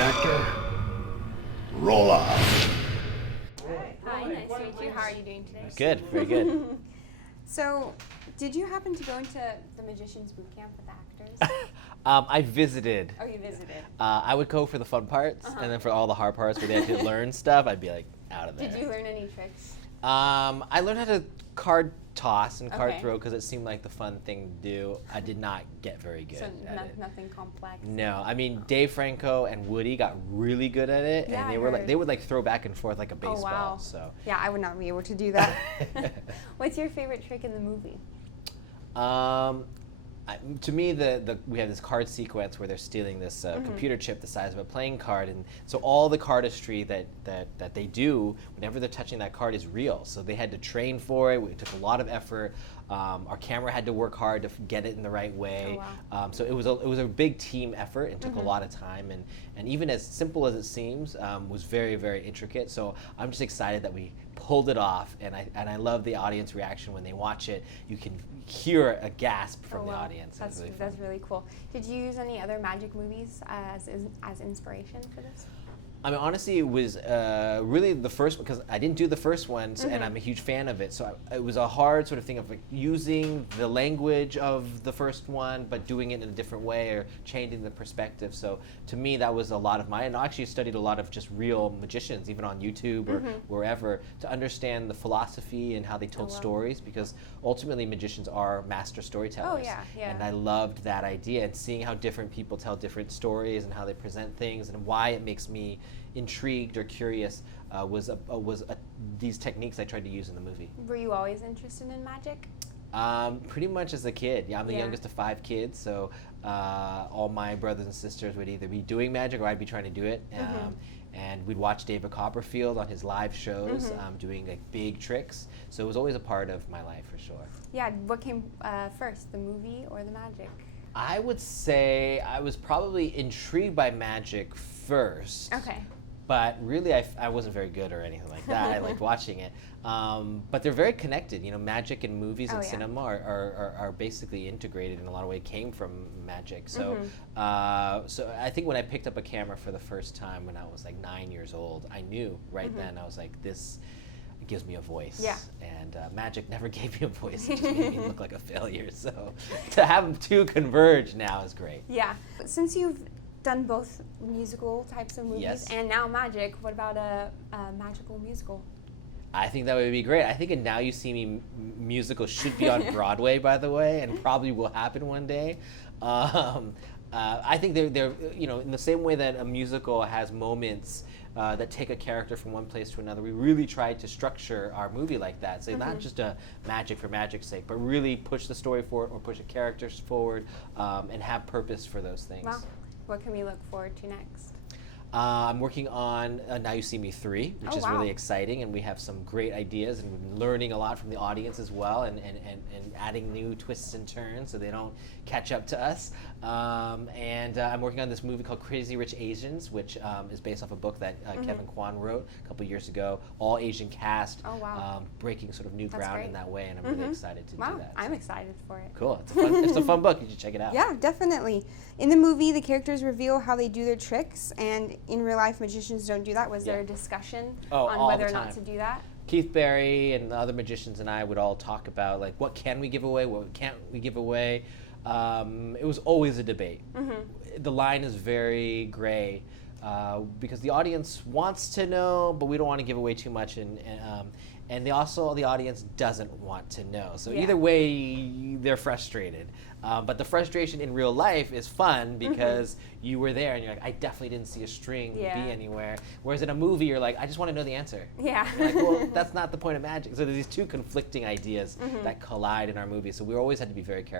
Reactor, roll off. Hi, nice to meet you. How are you doing today? Good, very good. So, did you happen to go into the Magician's Boot Camp with actors? I visited. Oh, you visited. I would go for the fun parts, and then for all the hard parts where they had to learn stuff, I'd be like out of there. Did you learn any tricks? I learned how to card toss and card Okay. throw because it seemed like the fun thing to do. I did not get very good So, at it. nothing complex? No, I mean Dave Franco and Woody got really good at it, Yeah, and I they were like heard. they would like throw back and forth like a baseball. Oh, wow. So. Yeah, I would not be able to do that. What's your favorite trick in the movie? To me, we have this card sequence where they're stealing this computer chip the size of a playing card, and so all the cardistry that they do whenever they're touching that card is real. So they had to train for it. It took a lot of effort. Our camera had to work hard to get it in the right way. Oh, wow. So it was a big team effort and took a lot of time, and even as simple as it seems, was very, very intricate. So I'm just excited that we pulled it off, and I love the audience reaction when they watch it. You can hear a gasp from the audience. That's really cool. Did you use any other magic movies as inspiration for this? I mean, honestly, it was really the first one, because I didn't do the first one, so, and I'm a huge fan of it. So it was a hard sort of thing of like using the language of the first one, but doing it in a different way or changing the perspective. So to me, that was a lot of and I actually studied a lot of just real magicians, even on YouTube or wherever, to understand the philosophy and how they told stories, because ultimately magicians are master storytellers. Oh, yeah, yeah. And I loved that idea, and seeing how different people tell different stories and how they present things and why it makes me intrigued or curious was these techniques I tried to use in the movie. Were you always interested in magic? Pretty much as a kid. Yeah, I'm the youngest of 5 kids, so all my brothers and sisters would either be doing magic or I'd be trying to do it. And we'd watch David Copperfield on his live shows doing like big tricks. So it was always a part of my life for sure. Yeah, what came first, the movie or the magic? I would say I was probably intrigued by magic first. Okay. But really, I wasn't very good or anything like that. I liked watching it. But they're very connected. You know, magic and movies and cinema are basically integrated in a lot of ways. Came from magic. So, so I think when I picked up a camera for the first time when I was like 9 years old, I knew right then. I was like, this gives me a voice. Yeah. And magic never gave me a voice. It just made me look like a failure. So to have them two converge now is great. Yeah. Since you've done both musical types of movies and now magic, what about a magical musical? I think that would be great. I think a Now You See Me musical should be on Broadway, by the way, and probably will happen one day. I think they're you know, in the same way that a musical has moments that take a character from one place to another, we really tried to structure our movie like that. So not just a magic for magic's sake, but really push the story forward or push a character forward and have purpose for those things. Wow. What can we look forward to next? I'm working on Now You See Me 3, which is really exciting, and we have some great ideas, and we're learning a lot from the audience as well, and adding new twists and turns so they don't catch up to us. And I'm working on this movie called Crazy Rich Asians, which is based off a book that Kevin Kwan wrote a couple years ago, all Asian cast, breaking sort of new ground in that way, and I'm really excited to do that. I'm excited for it. Cool. It's a fun book. You should check it out. Yeah, definitely. In the movie, the characters reveal how they do their tricks, and in real life, magicians don't do that. Was there a discussion on whether or not to do that? Keith Barry and the other magicians and I would all talk about like what can we give away, what can't we give away. It was always a debate. The line is very gray because the audience wants to know, but we don't want to give away too much, and the audience doesn't want to know. So either way, they're frustrated. But the frustration in real life is fun because you were there and you're like, I definitely didn't see a string be anywhere. Whereas in a movie, you're like, I just want to know the answer. Yeah. You're like, well, that's not the point of magic. So there's these two conflicting ideas that collide in our movie. So we always had to be very careful